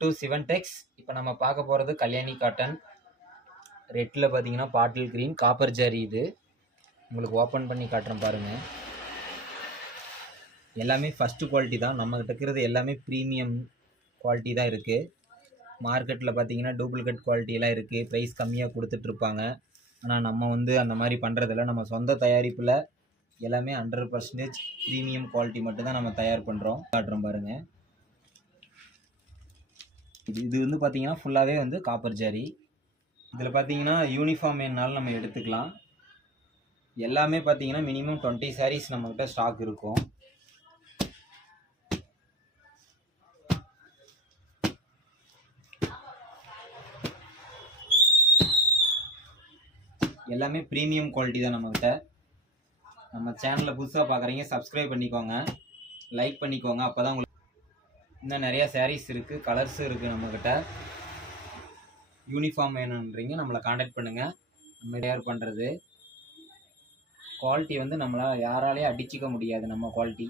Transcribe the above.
To சிவன்டெக்ஸ். இப்போ நம்ம பார்க்க போகிறது கல்யாணி காட்டன். ரெட்டில் பார்த்தீங்கன்னா பாட்டில் க்ரீன் காப்பர் ஜரி. இது உங்களுக்கு ஓப்பன் பண்ணி காட்டுறேன் பாருங்கள். எல்லாமே ஃபஸ்ட்டு குவாலிட்டி தான். நம்மகிட்ட இருக்கிறது எல்லாமே ப்ரீமியம் குவாலிட்டி தான் இருக்குது. மார்க்கெட்டில் பார்த்தீங்கன்னா டூப்ளிகேட் குவாலிட்டியெல்லாம் இருக்குது, ப்ரைஸ் கம்மியாக கொடுத்துட்ருப்பாங்க. ஆனால் நம்ம வந்து அந்த மாதிரி பண்ணுறதில்ல. நம்ம சொந்த தயாரிப்பில் எல்லாமே 100% ப்ரீமியம் குவாலிட்டி மட்டும்தான் நம்ம தயார் பண்ணுறோம். காட்டுறோம் பாருங்கள். இது வந்து பார்த்தீங்கன்னா ஃபுல்லாகவே வந்து காப்பர் ஜரி. இதில் பார்த்தீங்கன்னா யூனிஃபார்ம் வேணுனாலும் நம்ம எடுத்துக்கலாம். எல்லாமே பார்த்தீங்கன்னா மினிமம் 20 சாரீஸ் நம்மக்கிட்ட ஸ்டாக் இருக்கும். எல்லாமே ப்ரீமியம் குவாலிட்டி தான் நம்மக்கிட்ட. நம்ம சேனலில் புதுசாக பார்க்குறீங்க, சப்ஸ்கிரைப் பண்ணிக்கோங்க, லைக் பண்ணிக்கோங்க. அப்போ தான் உங்களுக்கு இன்னும் நிறையா சாரீஸ் இருக்குது, கலர்ஸும் இருக்குது நம்மக்கிட்ட. யூனிஃபார்ம் வேணுன்றீங்க நம்மளை காண்டாக்ட் பண்ணுங்கள். நம்ம தயார் பண்ணுறது குவாலிட்டி வந்து நம்மளால் யாராலையும் அடிச்சிக்க முடியாது. நம்ம குவாலிட்டி